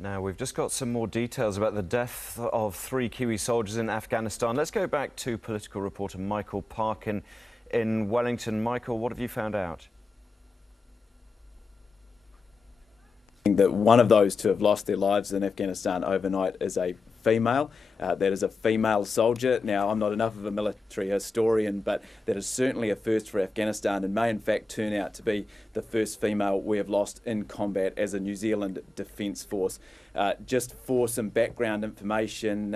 Now, we've just got some more details about the death of 3 Kiwi soldiers in Afghanistan. Let's go back to political reporter Michael Parkin in Wellington. Michael, what have you found out? That one of those to have lost their lives in Afghanistan overnight is a female. That is a female soldier. Now, I'm not enough of a military historian, but that is certainly a first for Afghanistan and may in fact turn out to be the first female we have lost in combat as a New Zealand Defence Force. Just for some background information,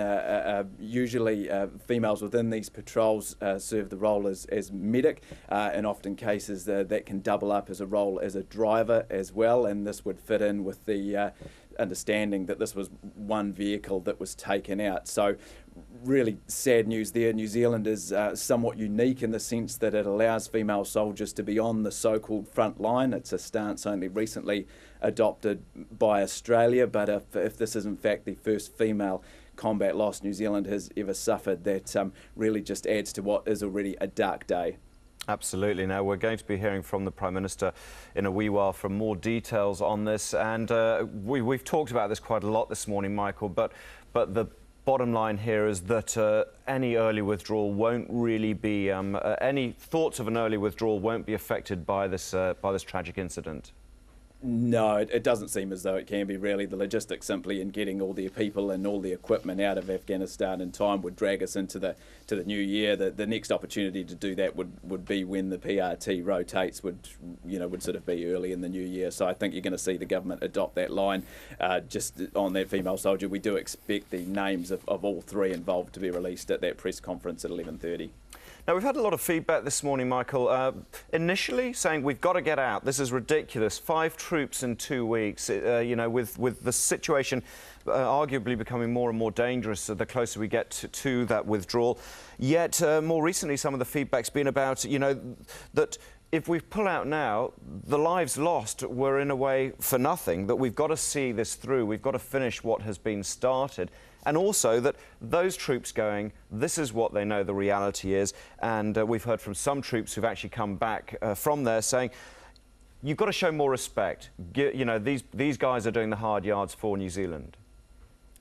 usually females within these patrols serve the role as medic. In often cases that can double up as a role as a driver as well, and this would fit in with the understanding that this was one vehicle that was taken out. So really sad news there. New Zealand is somewhat unique in the sense that it allows female soldiers to be on the so-called front line. It's a stance only recently adopted by Australia, but if this is in fact the first female combat loss New Zealand has ever suffered, that really just adds to what is already a dark day. Absolutely. Now, we're going to be hearing from the Prime Minister in a wee while for more details on this. And we've talked about this quite a lot this morning, Michael, but the bottom line here is that any early withdrawal won't really be, any thoughts of an early withdrawal won't be affected by this tragic incident. No, it doesn't seem as though it can be really. The logistics simply in getting all the people and all the equipment out of Afghanistan in time would drag us into the new year. The next opportunity to do that would be when the PRT rotates, would sort of be early in the new year. So I think you're going to see the government adopt that line. Just on that female soldier, we do expect the names of all 3 involved to be released at that press conference at 11:30. Now, we've had a lot of feedback this morning, Michael, initially saying we've got to get out. This is ridiculous. 5 troops in 2 weeks, with the situation arguably becoming more and more dangerous the closer we get to that withdrawal. Yet, more recently, some of the feedback's been about, that if we pull out now, the lives lost were in a way for nothing, that we've got to see this through. We've got to finish what has been started. And also that those troops going, this is what they know the reality is. And we've heard from some troops who've actually come back from there saying, you've got to show more respect. These guys are doing the hard yards for New Zealand.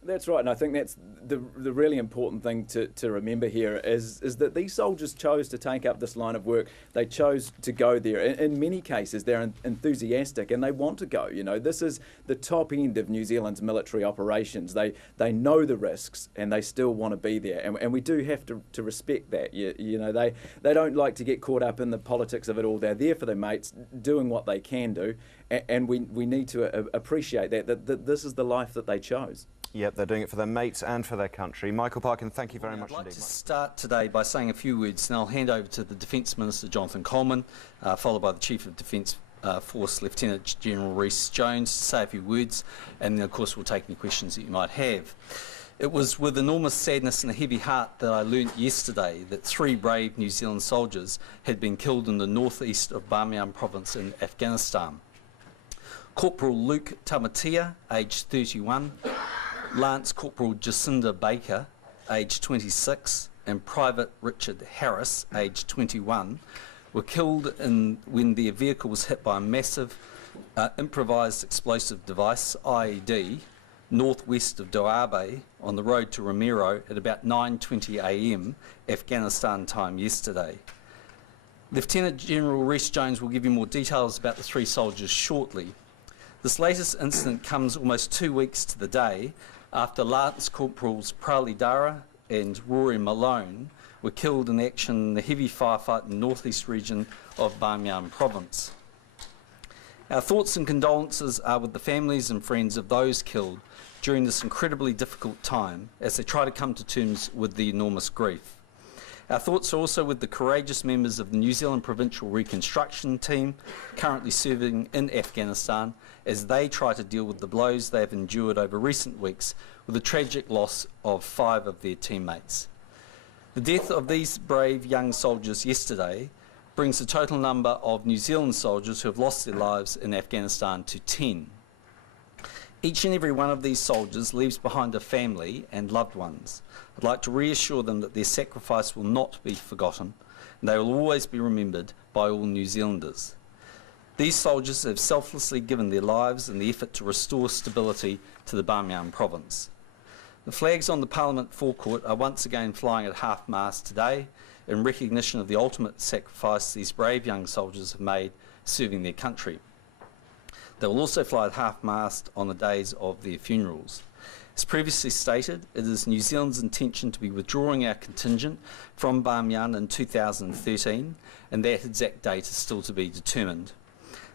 That's right, and I think that's the really important thing to remember here is that these soldiers chose to take up this line of work. They chose to go there. In many cases, they're enthusiastic and they want to go. This is the top end of New Zealand's military operations. They know the risks and they still want to be there, and we do have to respect that. They don't like to get caught up in the politics of it all. They're there for their mates, doing what they can do, and we need to appreciate that this is the life that they chose. Yep, they're doing it for their mates and for their country. Michael Parkin, thank you very much indeed. I'd like to start today by saying a few words, and I'll hand over to the Defence Minister, Jonathan Coleman, followed by the Chief of Defence Force, Lieutenant General Rhys Jones, to say a few words, and then, of course, we'll take any questions that you might have. It was with enormous sadness and a heavy heart that I learnt yesterday that 3 brave New Zealand soldiers had been killed in the northeast of Bamiyan province in Afghanistan. Corporal Luke Tamatea, aged 31, Lance Corporal Jacinda Baker, aged 26, and Private Richard Harris, aged 21, were killed when their vehicle was hit by a massive improvised explosive device, IED, northwest of Doabe on the road to Ramiro at about 9:20 a.m. Afghanistan time yesterday. Lieutenant General Rhys Jones will give you more details about the 3 soldiers shortly. This latest incident comes almost 2 weeks to the day after Lance Corporals Prali Dara and Rory Malone were killed in action in the heavy firefight in the northeast region of Bamiyan province. Our thoughts and condolences are with the families and friends of those killed during this incredibly difficult time as they try to come to terms with the enormous grief. Our thoughts are also with the courageous members of the New Zealand Provincial Reconstruction Team currently serving in Afghanistan as they try to deal with the blows they have endured over recent weeks with the tragic loss of 5 of their teammates. The death of these brave young soldiers yesterday brings the total number of New Zealand soldiers who have lost their lives in Afghanistan to 10. Each and every one of these soldiers leaves behind a family and loved ones. I'd like to reassure them that their sacrifice will not be forgotten, and they will always be remembered by all New Zealanders. These soldiers have selflessly given their lives in the effort to restore stability to the Bamiyan province. The flags on the Parliament forecourt are once again flying at half-mast today in recognition of the ultimate sacrifice these brave young soldiers have made serving their country. They will also fly at half-mast on the days of their funerals. As previously stated, it is New Zealand's intention to be withdrawing our contingent from Bamiyan in 2013, and that exact date is still to be determined.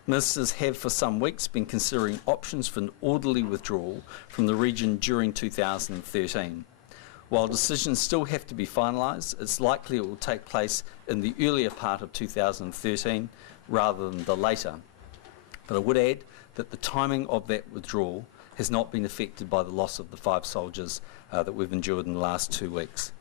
Ministers have for some weeks been considering options for an orderly withdrawal from the region during 2013. While decisions still have to be finalised, it's likely it will take place in the earlier part of 2013 rather than the later. But I would add that the timing of that withdrawal has not been affected by the loss of the 5 soldiers that we've endured in the last 2 weeks.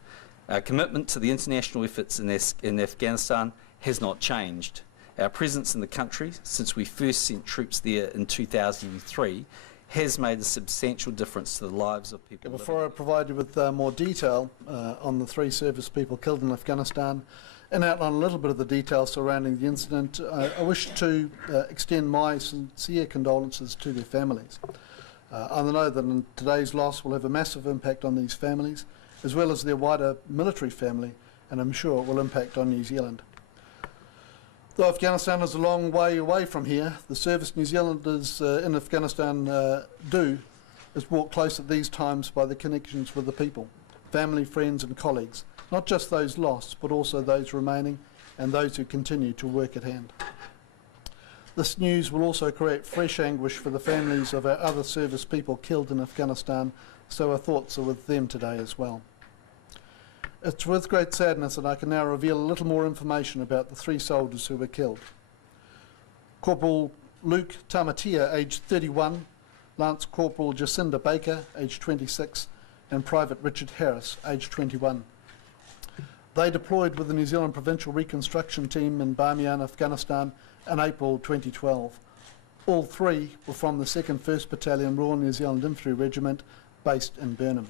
Our commitment to the international efforts in Afghanistan has not changed. Our presence in the country, since we first sent troops there in 2003, has made a substantial difference to the lives of people. Before I provide you with more detail on the 3 service people killed in Afghanistan and outline a little bit of the details surrounding the incident, I wish to extend my sincere condolences to their families. I know that today's loss will have a massive impact on these families, as well as their wider military family, and I'm sure it will impact on New Zealand. Though Afghanistan is a long way away from here, the service New Zealanders in Afghanistan do is brought close at these times by the connections with the people, family, friends and colleagues, not just those lost, but also those remaining and those who continue to work at hand. This news will also create fresh anguish for the families of our other service people killed in Afghanistan, so our thoughts are with them today as well. It's with great sadness that I can now reveal a little more information about the 3 soldiers who were killed. Corporal Luke Tamatea, aged 31, Lance Corporal Jacinda Baker, aged 26, and Private Richard Harris, aged 21. They deployed with the New Zealand Provincial Reconstruction Team in Bamiyan, Afghanistan in April 2012. All 3 were from the 2nd 1st Battalion Royal New Zealand Infantry Regiment based in Burnham.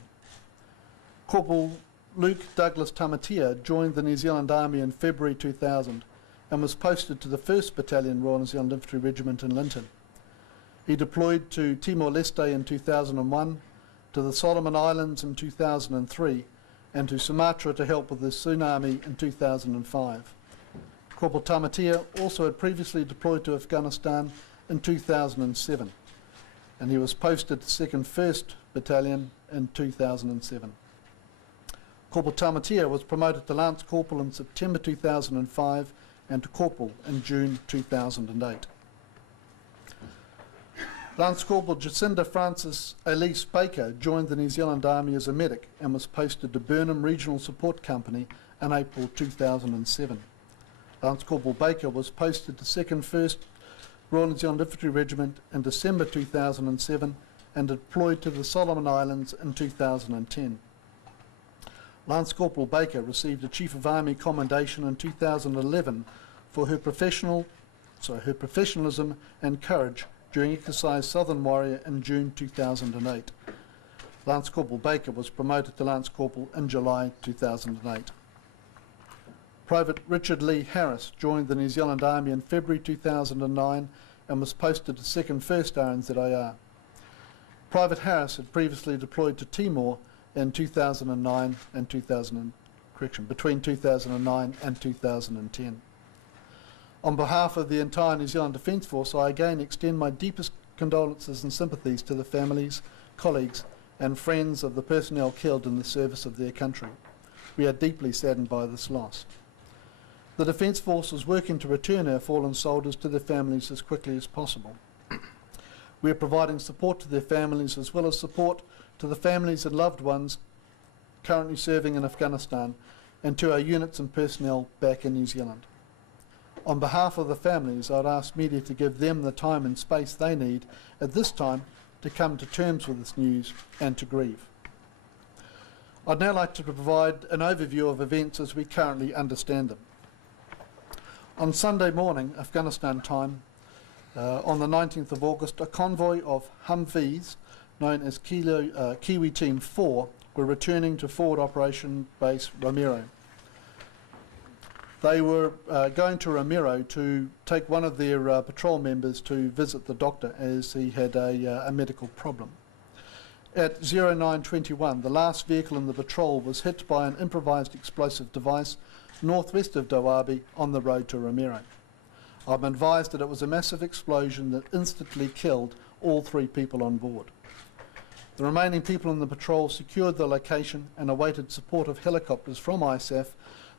Corporal Luke Douglas Tamatea joined the New Zealand Army in February 2000 and was posted to the 1st Battalion Royal New Zealand Infantry Regiment in Linton. He deployed to Timor-Leste in 2001, to the Solomon Islands in 2003, and to Sumatra to help with the tsunami in 2005. Corporal Tamatea also had previously deployed to Afghanistan in 2007, and he was posted to 2nd 1st Battalion in 2007. Corporal Tamatea was promoted to Lance Corporal in September 2005 and to Corporal in June 2008. Lance Corporal Jacinda Francis Elise Baker joined the New Zealand Army as a medic and was posted to Burnham Regional Support Company in April 2007. Lance Corporal Baker was posted to 2nd 1st Royal New Zealand Infantry Regiment in December 2007 and deployed to the Solomon Islands in 2010. Lance Corporal Baker received a Chief of Army Commendation in 2011 for her professionalism and courage during exercise Southern Warrior in June 2008. Lance Corporal Baker was promoted to Lance Corporal in July 2008. Private Richard Lee Harris joined the New Zealand Army in February 2009 and was posted to 2nd 1st RNZIR. Private Harris had previously deployed to Timor in 2009 and between 2009 and 2010. On behalf of the entire New Zealand Defence Force, I again extend my deepest condolences and sympathies to the families, colleagues and friends of the personnel killed in the service of their country. We are deeply saddened by this loss. The Defence Force is working to return our fallen soldiers to their families as quickly as possible. We are providing support to their families as well as support to the families and loved ones currently serving in Afghanistan and to our units and personnel back in New Zealand. On behalf of the families, I'd ask media to give them the time and space they need at this time to come to terms with this news and to grieve. I'd now like to provide an overview of events as we currently understand them. On Sunday morning, Afghanistan time, on the 19th of August, a convoy of Humvees, known as Kiwi Team 4, were returning to Forward Operation Base Ramiro. They were going to Ramiro to take one of their patrol members to visit the doctor as he had a medical problem. At 0921, the last vehicle in the patrol was hit by an improvised explosive device northwest of Doabi on the road to Ramiro. I'm advised that it was a massive explosion that instantly killed all 3 people on board. The remaining people in the patrol secured the location and awaited support of helicopters from ISAF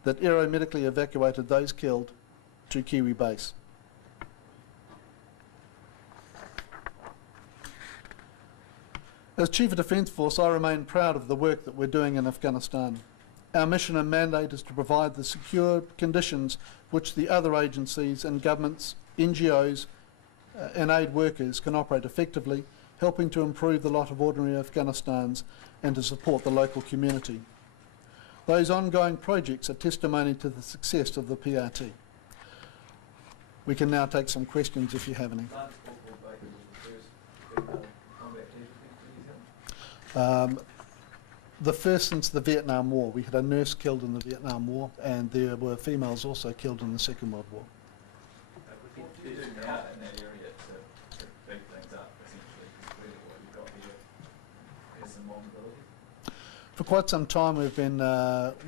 that aeromedically evacuated those killed to Kiwi Base. As Chief of Defence Force, I remain proud of the work that we're doing in Afghanistan. Our mission and mandate is to provide the secure conditions which the other agencies and governments, NGOs and aid workers can operate effectively, helping to improve the lot of ordinary Afghanistans and to support the local community. Those ongoing projects are testimony to the success of the PRT. We can now take some questions if you have any. The first since the Vietnam War. We had a nurse killed in the Vietnam War, and there were females also killed in the Second World War. What do you do now in that area to beef things up, essentially? Because what you've got here is some vulnerability. For quite some time we've been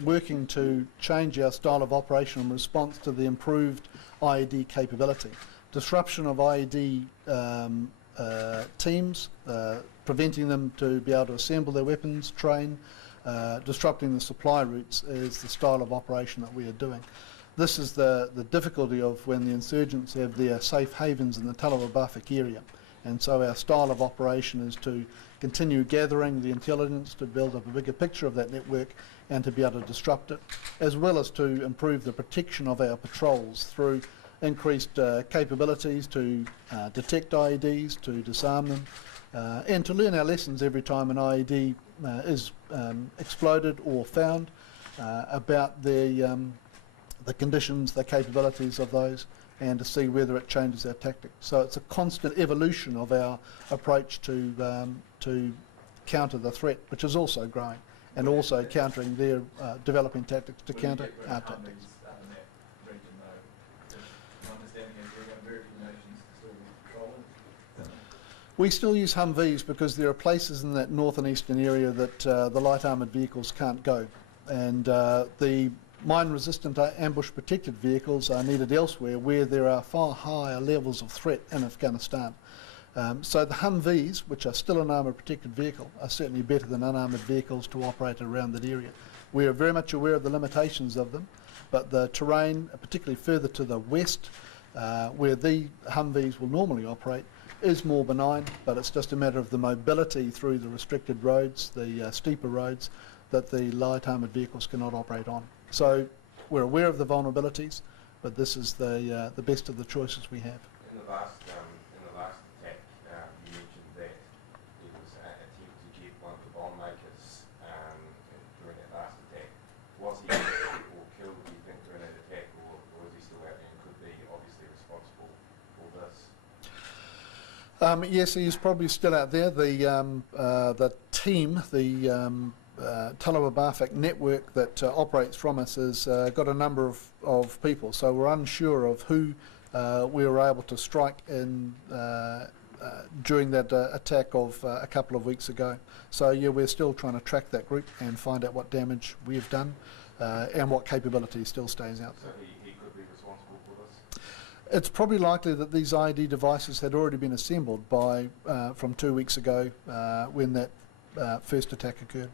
working to change our style of operation in response to the improved IED capability. Disruption of IED teams, preventing them to be able to assemble their weapons, train, disrupting the supply routes is the style of operation that we are doing. This is the difficulty of when the insurgents have their safe havens in the Talawabafik area. And so our style of operation is to continue gathering the intelligence to build up a bigger picture of that network and to be able to disrupt it, as well as to improve the protection of our patrols through increased capabilities to detect IEDs, to disarm them, and to learn our lessons every time an IED is exploded or found, about the conditions, the capabilities of those, and to see whether it changes our tactics. So it's a constant evolution of our approach to counter the threat, which is also growing, and also countering their developing tactics to counter our tactics. We still use Humvees because there are places in that north and eastern area that the light armoured vehicles can't go, and the mine-resistant ambush-protected vehicles are needed elsewhere where there are far higher levels of threat in Afghanistan. So the Humvees, which are still an armour-protected vehicle, are certainly better than unarmoured vehicles to operate around that area. We are very much aware of the limitations of them, but the terrain, particularly further to the west, where the Humvees will normally operate, is more benign, but it's just a matter of the mobility through the restricted roads, the steeper roads, that the light armoured vehicles cannot operate on. So we're aware of the vulnerabilities, but this is the best of the choices we have. In the last attack, you mentioned that there was an attempt to get one of the bomb makers during that last attack. Was he hit or killed, do you think, during that attack, or is he still out there and could be obviously responsible for this? Yes, he's probably still out there. The team, the Talawabafik network that operates from us has got a number of people, so we're unsure of who we were able to strike in during that attack of a couple of weeks ago. So yeah, we're still trying to track that group and find out what damage we've done and what capability still stays out there. So he could be responsible for this? It's probably likely that these IED devices had already been assembled by from 2 weeks ago when that first attack occurred.